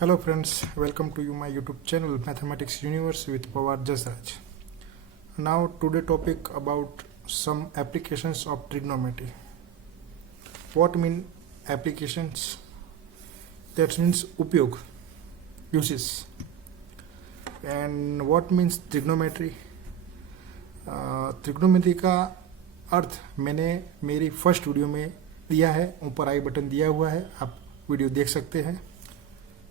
Hello friends, welcome to my YouTube channel Mathematics Universe with Pawar Jasraj. Now today topic about some applications of trigonometry. What mean applications? That means उपयोग, uses. And what means trigonometry? Trigonometry का अर्थ मैंने मेरी first video में दिया है, ऊपर आई button दिया हुआ है, आप वीडियो देख सकते हैं.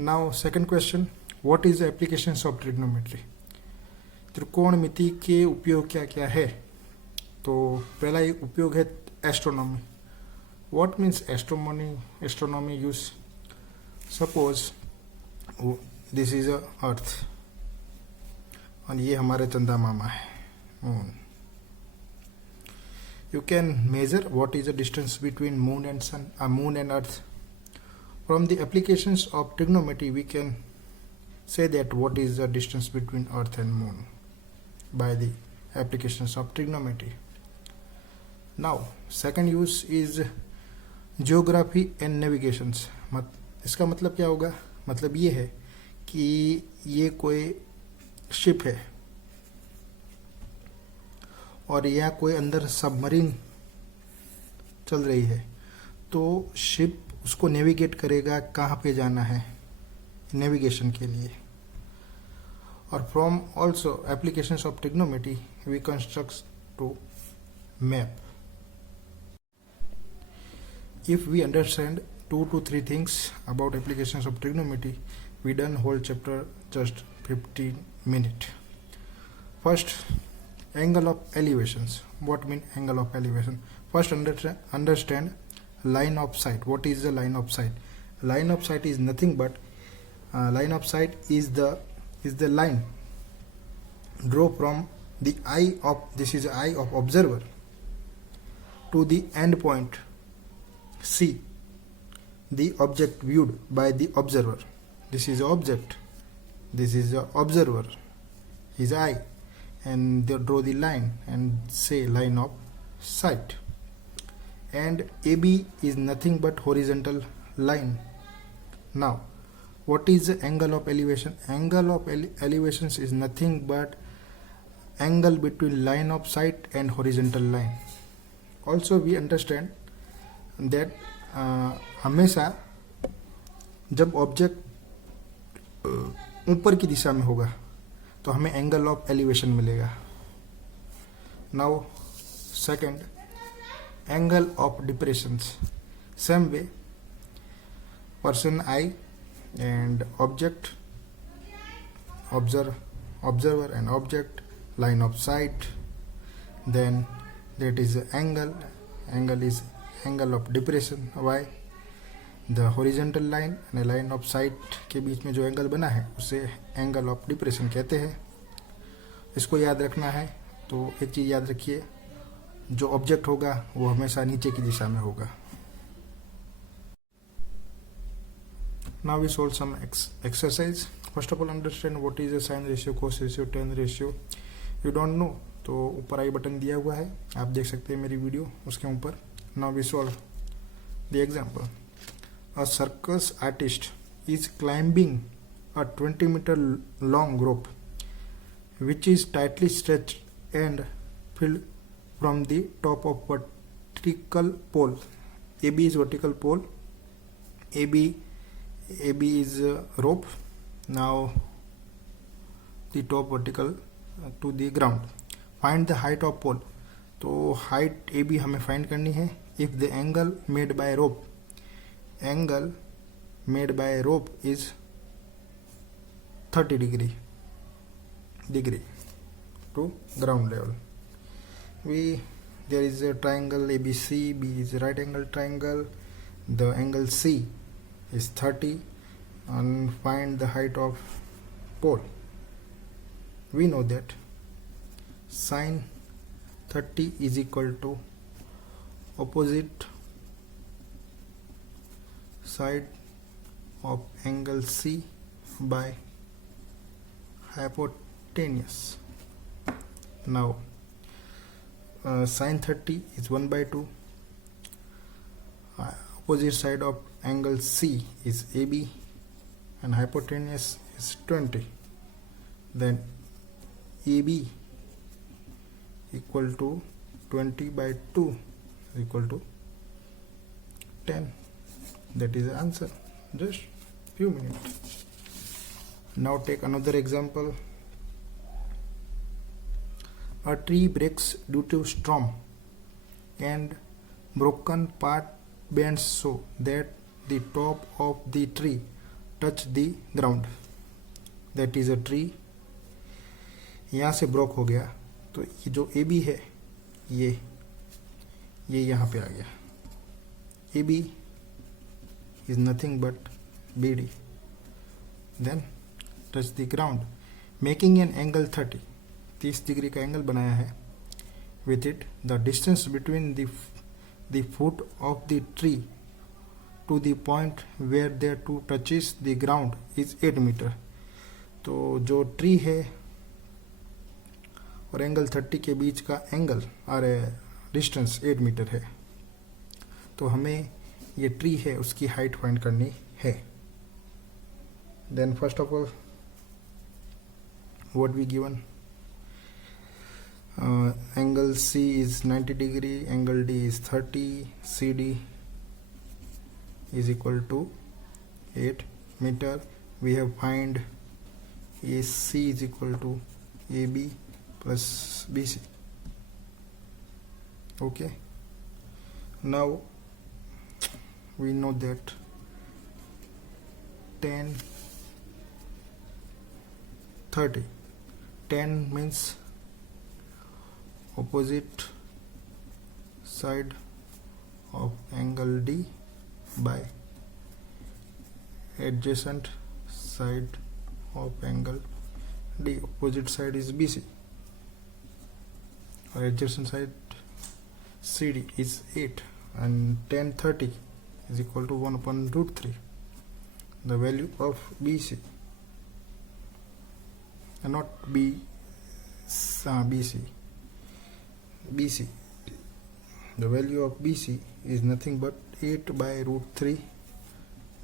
Now second question, what is applications of trigonometry? त्रिकोणमिति के उपयोग क्या क्या है? तो पहला उपयोग है astronomy. What means astronomy use? Suppose this is a earth और ये हमारे चंदा मामा है, moon. You can measure what is the distance between moon and sun, moon and earth. From the applications of trigonometry, we can say that what is the distance between earth and moon by the applications of trigonometry. Now, second use is geography and navigations. इसका मतलब क्या होगा? मतलब ये है कि ये कोई शिप है और यहाँ कोई अंदर सबमरीन चल रही है, तो शिप उसको नेविगेट करेगा कहाँ पे जाना है, नेविगेशन के लिए. और from also applications of trigonometry we construct to map. If we understand 2 to 3 things about applications of trigonometry, we done whole chapter just 15 minutes. First, angle of elevations. What mean angle of elevation? First, understand line of sight. What is the line of sight? Line of sight is nothing but line of sight is the line draw from the eye of, this is eye of observer, to the end point C, the object viewed by the observer. This is the object, this is the observer, his eye, and they draw the line and say line of sight. And AB is nothing but horizontal line. Now, what is the angle of elevation? Angle of elevations is nothing but angle between line of sight and horizontal line. Also, we understand that हमेशा जब object ऊपर की दिशा में होगा तो हमें angle of elevation मिलेगा. Now second, angle of depressions. Same way, person I and object, observer and object, line of sight, then that is angle is angle of depression. Why? The horizontal line and line of sight के बीच में जो angle बना है उसे angle of depression कहते हैं. इसको याद रखना है. तो एक चीज़ याद रखिए, जो ऑब्जेक्ट होगा वो हमेशा नीचे की दिशा में होगा. Now we solve some exercise. First of all, understand what is a sin ratio, cos ratio, tan ratio. You don't know, तो ऊपर आई बटन दिया हुआ है, आप देख सकते हैं मेरी वीडियो उसके ऊपर. Now we solve the example. A circus artist is climbing a 20-meter long rope which is tightly stretched and filled from the top of vertical pole. AB is vertical pole. AB is rope. Now the top vertical to the ground. Find the height of pole. तो height A B हमें find करनी है. If the angle made by rope is 30 degree to ground level. There is a triangle ABC. B is a right angle triangle. The angle C is 30 and find the height of pole. We know that sin 30 is equal to opposite side of angle C by hypotenuse. Now sin 30 is 1/2. opposite side of angle C is AB and hypotenuse is 20. Then AB equal to 20 by 2 equal to 10. That is the answer. Just few minutes. Now take another example. A tree breaks due to storm and broken part bends so that the top of the tree touch the ground. That is a tree. यहाँ से broke हो गया तो ये जो A B है ये यहाँ पे आ गया. A B is nothing but B D. Then touch the ground making an angle 30 degree का एंगल बनाया है. With it the distance between the foot of the tree to the point where there to touches the ground is 8 meter. तो जो tree है और angle 30 के बीच का angle और डिस्टेंस 8 मीटर है. तो हमें ये ट्री है उसकी हाइट फाइंड करनी है. Then first of all what we given, angle C is 90 degree, angle D is 30, CD is equal to 8 meter. We have find AC is equal to AB plus BC. Okay, now we know that 10 30, 10 means opposite side of angle D by adjacent side of angle D. Opposite side is BC or adjacent side CD is 8 and 10 30 is equal to 1 upon root 3. The value of BC and not BC. The value of BC is nothing but 8 by root 3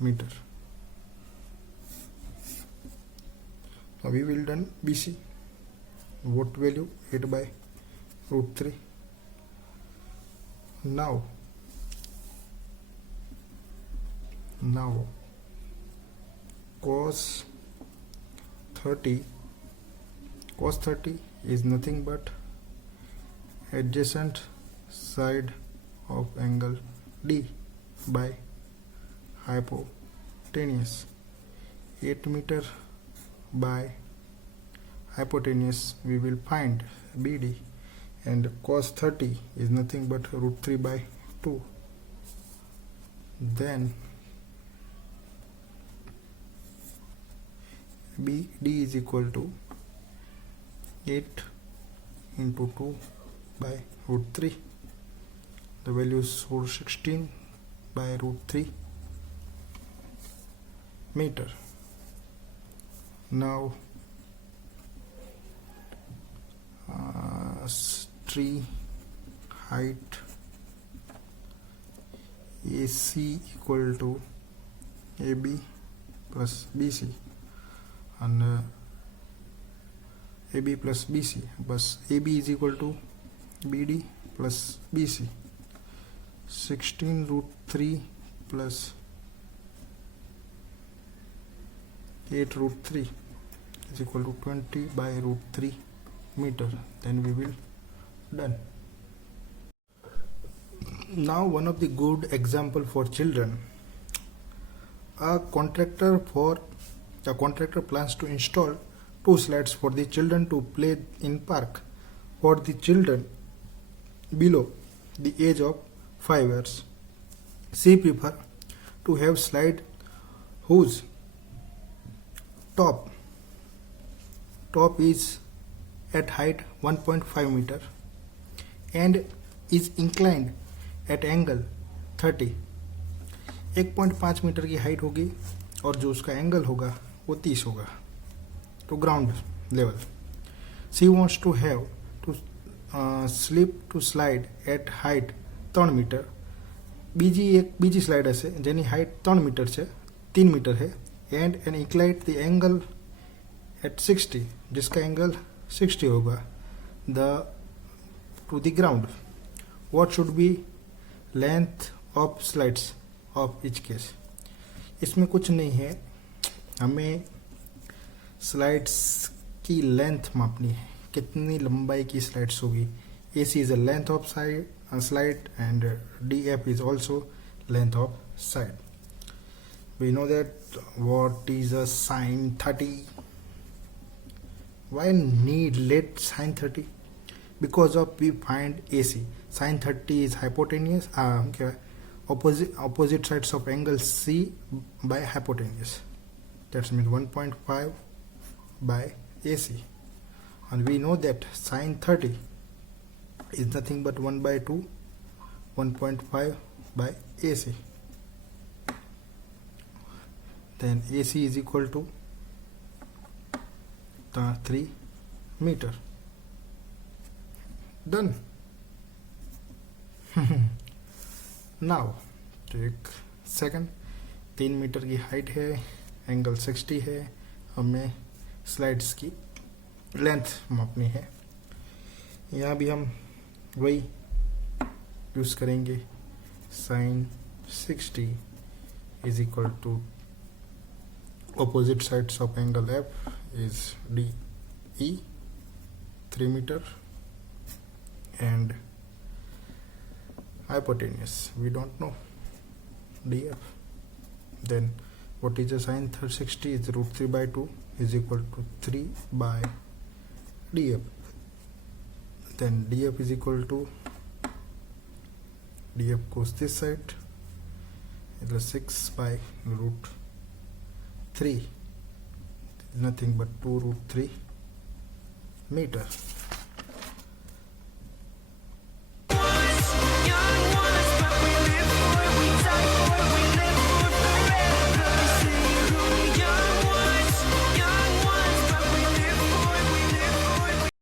meter. Now we will done BC. What value? 8 by root 3. Now cos 30 is nothing but adjacent side of angle D by hypotenuse. 8 meter by hypotenuse we will find BD, and cos 30 is nothing but root 3 by 2. Then BD is equal to 8 into 2 by root 3. The value is 416 by root 3 meter. Now tree height AC equal to AB plus BC and AB plus BC, but AB is equal to BD plus BC. 16 root 3 plus 8 root 3 is equal to 20 by root 3 meter. Then we will done. Now one of the good example for children. A contractor plans to install 2 slides for the children to play in park for the children below the age of 5 years. She prefer to have slide whose top is at height 1.5 meter and is inclined at angle 30. 1.5 metre की height होगी और जो उसका angle होगा वो 30 होगा, तो ground level. She wants to have to slip to slide at height 3 metre બીજી સ્લાઇડ હશે જેની હાઇટ 3 મીટર છે, 3 मीटर है, and an inclined the angle at 60, जिसका एंगल 60 होगा the to the ground. What should be length of slides of each case. इसमें कुछ नहीं है, हमें स्लाइड्स की लेंथ मापनी है, कितनी लंबाई की स्लाइड्स होगी. AC is the length of slide and DF is also length of side. We know that what is a sine 30. Why need let sine 30? Because of we find AC. Sine 30 is hypotenuse, opposite sides of angle C by hypotenuse. That means 1.5 by AC. And we know that sine 30 is nothing but 1 by 2, 1.5 by AC. Then AC is equal to 3 meter. Done. Now take second. 3 metre की height है, angle 60 है, हमें slides की length मापनी है. यहाँ भी हम वही यूज करेंगे. Sine 60 is equal to opposite sides of angle F is DE 3 meter and hypotenuse we don't know DF. Then what is the sine 60 is root 3 by 2 is equal to 3 by DF. Then DF is equal to DF goes this side, it is 6 by root 3, nothing but 2 root 3 meter.